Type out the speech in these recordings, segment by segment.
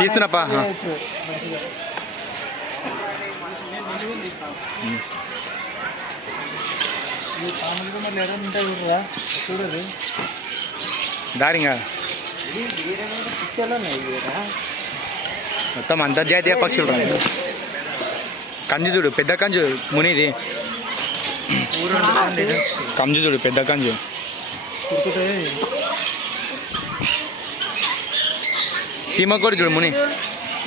తీసుకున్నాపా దారింగా మొత్తం అంతర్జాతీయ పక్షులు. కంజు చూడు, పెద్ద కంజు మునిది. కంజు చూడు, పెద్ద కంజు. సీమ కూడా చూడు ముని.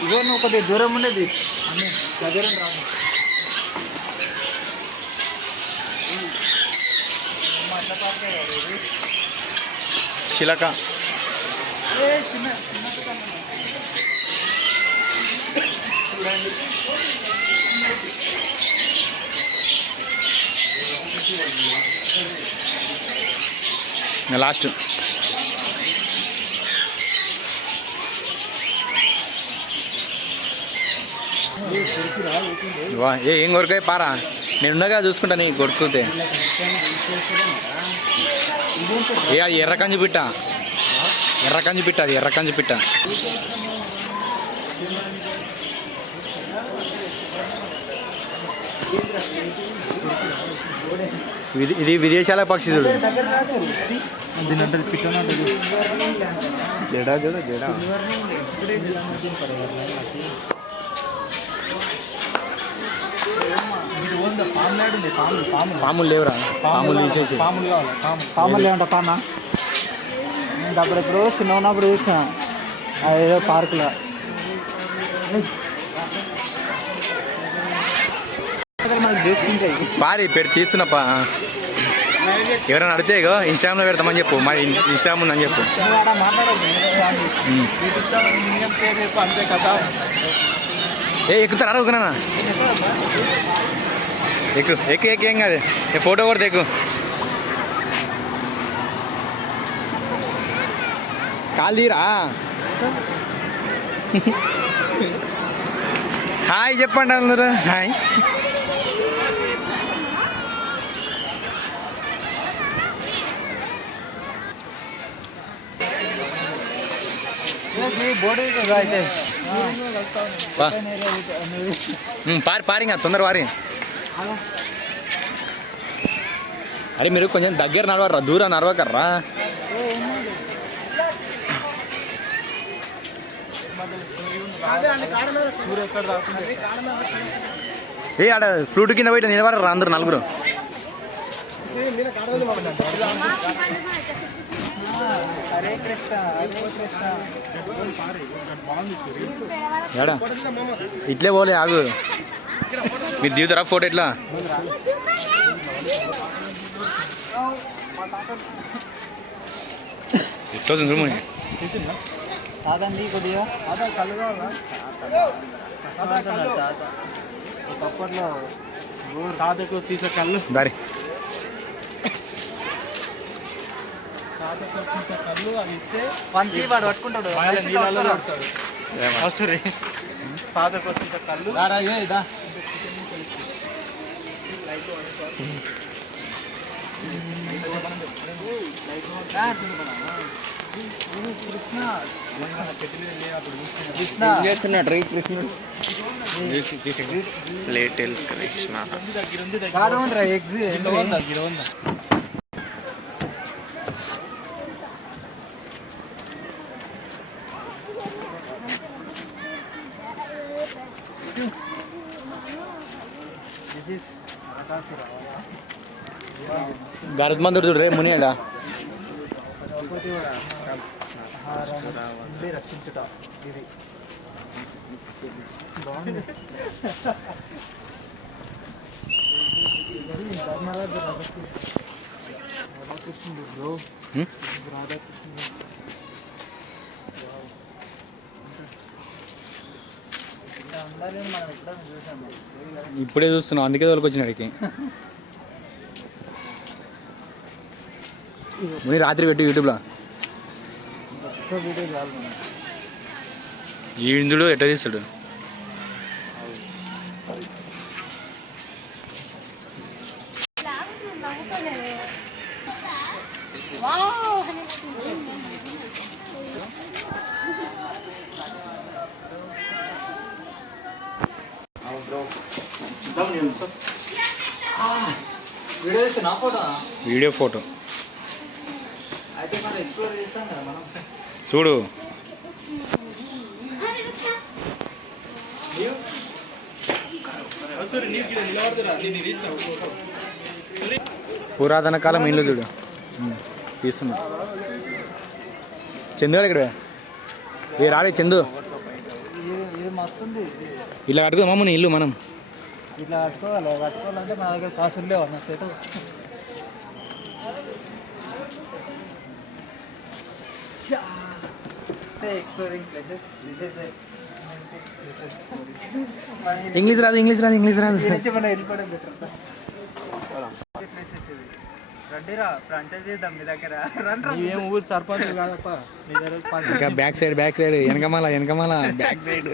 ఇగో నువ్వు కొద్దిగా దూరం ఉండేది దగ్గర రాదు. చిలక లాస్ట్ ఏం కొరకాయ పారా, నేనుండగా చూసుకుంటా నీ కొడుకుతే. అది ఎర్రకంజు పిట్ట, ఎర్రకంజు పిట్ట, అది ఎర్రకంజు పిట్ట. ఇది విదేశాల పక్షి చూడు. జడా చూడ జడా. పాములు లేవురా, పాములు తీసేసి. పాములు లేవంట పానా. నేను అప్పుడు ఎప్పుడు చిన్న ఉన్నప్పుడు చూసిన ఏదో పార్కులో. పారి పెట్టి తీస్తున్నప్పా. ఎవరైనా అడితే ఇన్స్టాగ్రామ్లో పెడతామని చెప్పు, మా ఇన్స్టాగ్రామ్ ఉందని చెప్పు. ఎక్కుతారా ఒకనా? ఎక్కు ఏం కాదు, ఫోటో కొడితే ఎక్కు. కాలు తీరా. హాయ్ చెప్పండి అందరూ. హాయ్. పారింగా తొందర వారి. అరే మీరు కొంచెం దగ్గర నడవరా, దూరం నడవకర్రా. ఆడ ఫ్లూట్ కింద పోయి నిలబడరా అందరు నలుగురు. ఇట్లే పోలే, ఆగు. మీరు దిగుతారా ఫోటో? ఎట్లా ఎట్లా చూడమని కాదండి కొద్దిగా అప్పట్లో తాతకు సీసా కళ్ళు దారి కళ్ళు అది ఇస్తే పంపి వాడు పట్టుకుంటాడు. సరే తాతకు సీసా కళ్ళు గరత్ మందుడు చూడు రే మునియాడా. రక్షించుట ఇది ఇప్పుడే చూస్తున్నావు, అందుకే తోలుకొచ్చినాడికి. మీరు రాత్రి పెట్టి యూట్యూబ్లో ఈ ఇందుడు ఎట్లా తీస్తాడు? వీడియో చేసిన ఫోటో వీడియో ఫోటో అయితే మనం ఎక్స్ప్లోర్ చేస్తాం కదా మనం. చూడు. పురాతన కాలం ఇల్లు చూడు తీస్తున్నా. చందు గారు ఇక్కడ ఏ రావే చందు. ఇది మస్తు ఉంది. ఇలా అడుగుదాం మమ్మల్ని ఇల్లు మనం. ఇట్లా కట్టుకోవాలంటే నా దగ్గర కాసులు లేవు అన్న సెట్. Exploring places. ఇంగ్లీష్ రాదు ఇంగ్లీష్ రాదు ఇంగ్లీష్ రాదు. మనం వెళ్ళిపోవడం బెటర్. ప్లేసెస్ ఇది రండిరా ఫ్రాంచైజ్ చేద్దాం మీ దగ్గర. ఏం ఊరు సర్పంచ్ కాదప్ప ఇంకా బ్యాక్ సైడ్ వెనకమాల బ్యాక్ సైడ్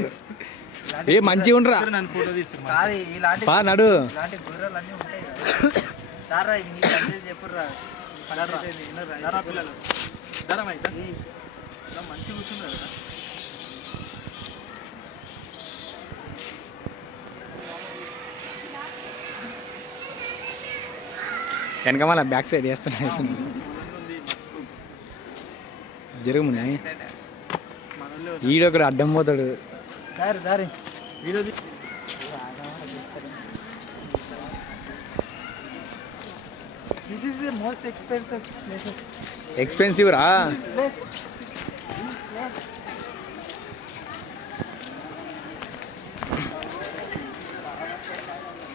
ఏ మంచిగా ఉండరా. ఫోటో తీస్తున్నా కాదు ఇలాంటి నడు ఇలాంటి గుర్రాలు అన్నీ ఉంటాయి కదా. సారా మీ ఫ్రాంచైజ్ చెప్పుర్రా. పిల్లలు ధరం అయితే మంచి కూర్చున్నారు కదా. వెనకమాల బ్యాక్ సైడ్ వేస్తున్నా జరుగుమున్నాయి. ఈడొకడు అడ్డం పోతాడు. దారి this is the most expensive places. Expensive రా.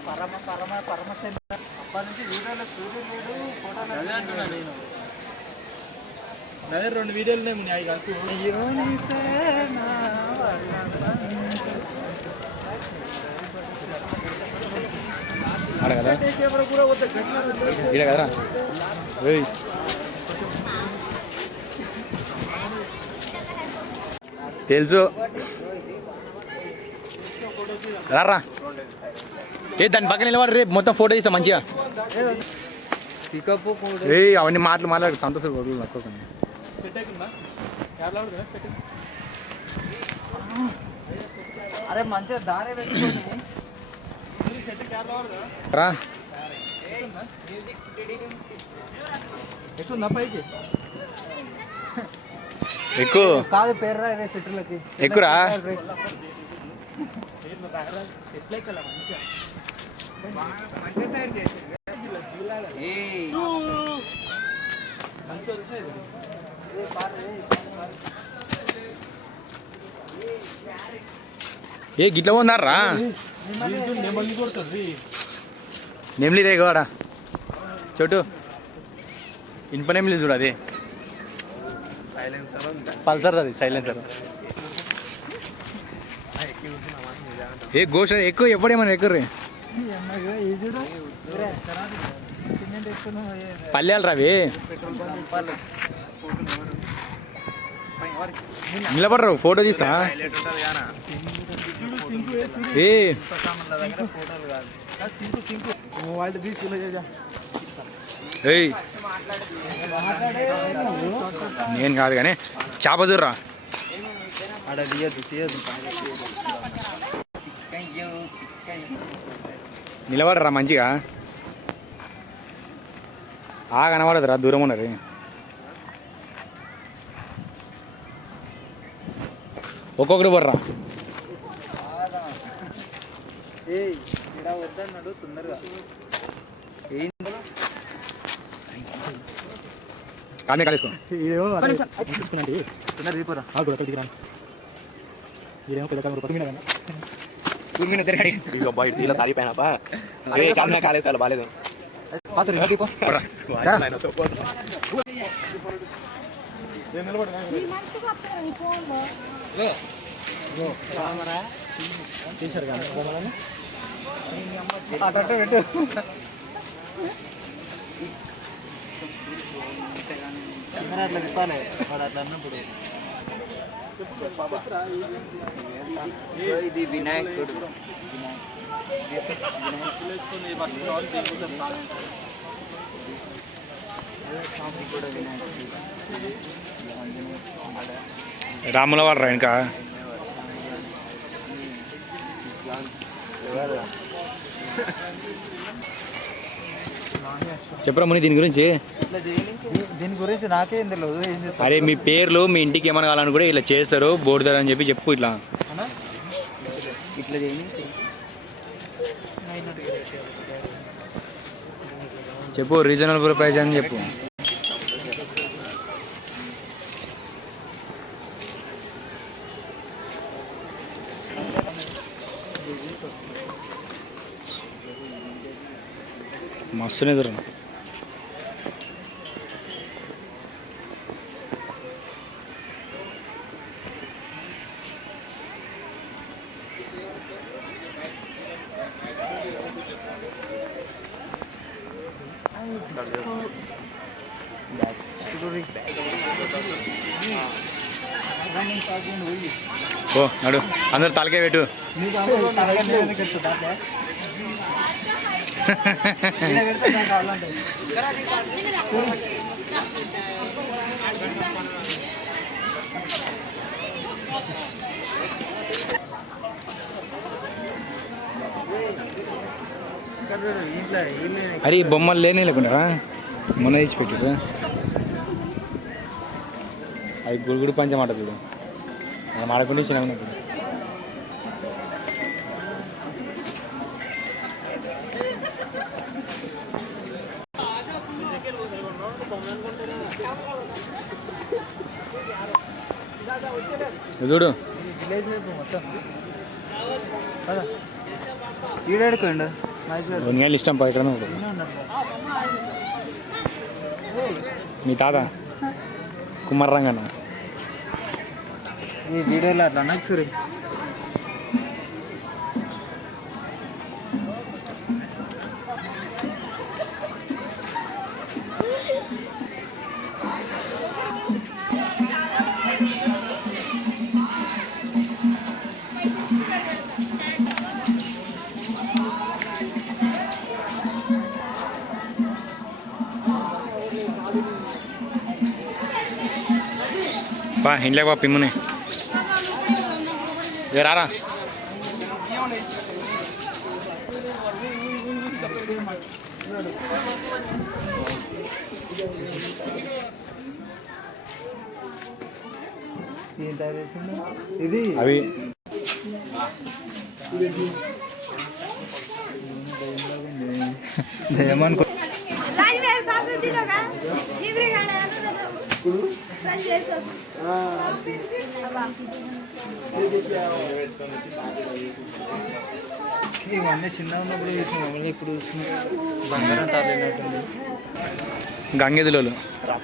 పరమ అప్పటి నుంచి వీడియోలో సూర్యుడు ఫోటోలు అదే 2 వీడియోలు ఉన్నాయి కలిపి. ఆడ కదా ఈడ కదరా. తెలుసు రారా. ఏ దాని పక్కన నిలబడి రేపు మొత్తం ఫోటో తీసా మంచిగా. పికప్ ఏ అవన్నీ మాట్లాడు సంతోషం వదులు నక్కోకండి. సెట్ అవుతుందా? కేరళ సెట్ అరే మంచిగా దారే పెట్టుకొని సెట్ కేరళ రా. ఎక్కువ పైకి ఎక్కువ కాదు పేరు రా సెట్లకి ఎక్కురా. సెట్ ఎక్కల మంచిగా తయారు చేసి మంచిగా వస్తాయి. ఏ గిట్ల ఉన్నారా. నెమలి కొడుతుంది. నెమ్లి రేగవాడా చోటు ఇనుప నెమ్లి చూడు. అది పల్సర్ అది సైలెన్సర్. ఏ గోష ఎక్కువ ఎప్పుడేమన్నా ఎక్కువ పల్లెలు రావి నిలబడరు ఫోటో తీసా. ఏ ఏయ్ నేను కాదు కానీ చేప చూడరా. అక్కడ తీయద్దు నిలబడరా మంచిగా. కనబడదురా దూరం ఉన్నది. ఒక్కొక్కటి పడరా. ఇక్కడ వద్దన్నాడు తొందరగా. కానీ కలుసుకో బాగాలేదు. తీసారు కానీ కెమెరా అట్లా తిప్పాలి వాడు అట్లా అన్నప్పుడు. ఇది వినాయకుడు. రాముల వాడరా ఇంకా చెప్పరా ముని దీని గురించి. దీని గురించి నాకేం తెలియదు. ఏం చేస్తారు? అరే మీ పేర్లు మీ ఇంటికి ఏమైనా కావాలని కూడా ఇలా చేస్తారు బోర్డు అని చెప్పి చెప్పు. ఇట్లా ఇట్లా చేయని చెప్పు, రీజనబుల్ ప్రైస్ అని చెప్పు. మస్తునే దూరం. ఓ నడు, అందరు తలకే పెట్టు. అరే ఈ బొమ్మలు లేనే లేకుండా మొన్న తీసి పెట్టు. అది గురుగుడు పంచమాట చూడు, మనం ఆడకుండా చిన్న ఉన్నప్పుడు. చూడు విలేజ్ మొత్తం ఈడెడుకోండు. వంగేళ్ళు ఇష్టం పా, ఇక్కడ మీ తాత కుమారంగన్న ఈ వీడియోలో అట్లా నాకు సూరి బా ఇంట్లోకి బా పిమ్ముని రారా. ఇది అవి ఏమనుకో ఇవన్నీ చిన్న ఉన్నప్పుడు చూసిన మమ్మల్ని ఇప్పుడు బంగారం తాలినట్టుంది. గంగెదులోలు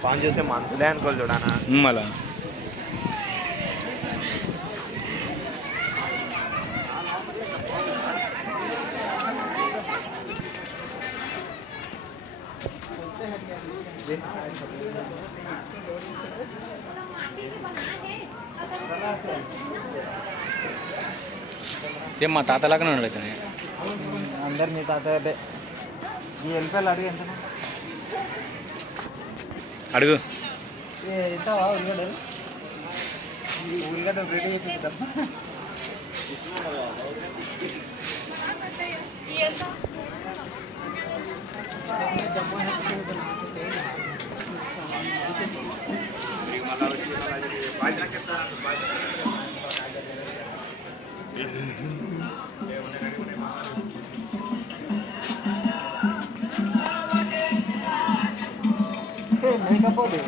పాన్ చూస్తే మనసులే అనుకోవాలి చూడనా. మళ్ళా సేమ్ మా తాతలాగానే ఉన్నాడు అయితే. అందరు మీ తాత ఈ వెళ్ళిపోయాలి. అడిగి ఎంత అడుగు. ఎంత ఉల్లిగడ్డలు ఉల్లిగడ్డలు రెడీ అయిపోతుందా? మేకపోతే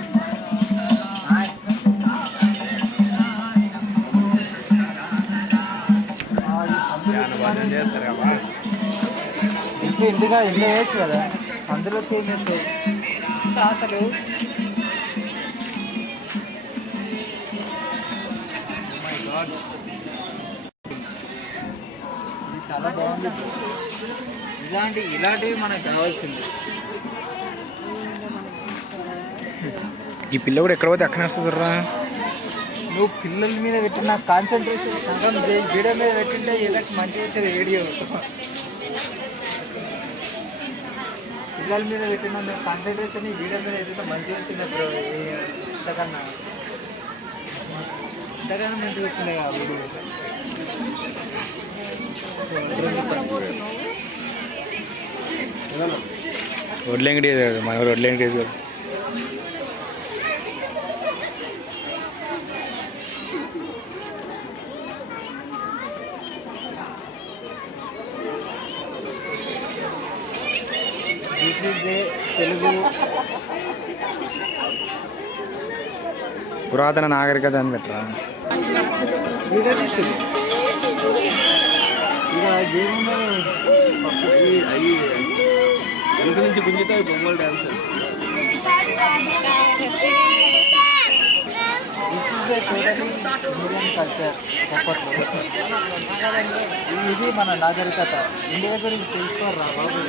ఇంటిగా ఇంట్లో వేయచ్చు కదా, అందులో చేంజ్ చేస్తావు అసలు. ఇది చాలా బాగుంది. ఇలాంటివి మనకు కావాల్సింది. ఈ పిల్ల కూడా ఎక్కడ పోతే అక్కడ వస్తుందిరా. నువ్వు పిల్లల మీద పెట్టిన కాన్సన్ట్రేషన్ వీడియో మీద పెట్టింటే ఏదైనా మంచిగా వచ్చేది వీడియో. పిల్లల మీద పెట్టిన కాన్సన్ట్రేషన్ ఈ వీడియో మీద పెట్టిన మంచిగా వచ్చింది బ్రో. ఇంతకన్నా మంచిగా వచ్చింది ఆ వీడియో. వడ్లంగడి మన వడ్లంగడి తెలుగు పురాతన నాగరికత అని పెట్టరా. వీడియో తీసింది ఇక ఏమున్నారు వెనక నుంచి గుంజుతాయి బొమ్మలు dance. This is a totally Indian culture. అప్పట్లో ఇది మన నాగరికత. ఇండియా గురించి తెలుసుకోరా బాబు.